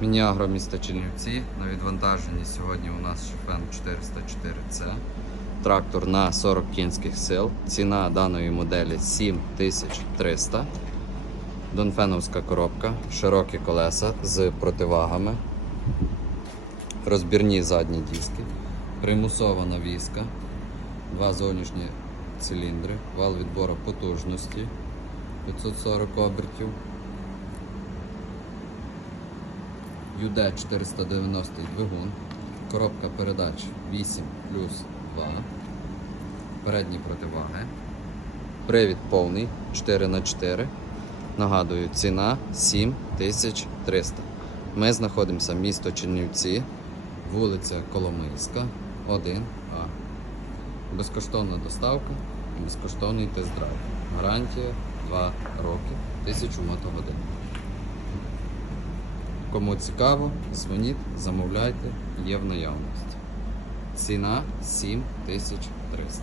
Мініагро міста Чернівці. На відвантаженні сьогодні у нас Шефен 404C. Трактор на 40 кінських сил. Ціна даної моделі 7300. Донфеновська коробка, широкі колеса з противагами, розбірні задні диски, примусова навіска, два зовнішні циліндри, вал відбору потужності 540 обертів. UD 490 двигун, коробка передач 8 плюс 2, передні противаги, привід повний 4х4. Нагадую, ціна 7300. Ми знаходимося місто Чернівці, вулиця Коломийська, 1А. Безкоштовна доставка і безкоштовний тест-драйв. Гарантія 2 роки, 1000 мотогодин. Кому цікаво, дзвоніть, замовляйте, є в наявності. Ціна 7300.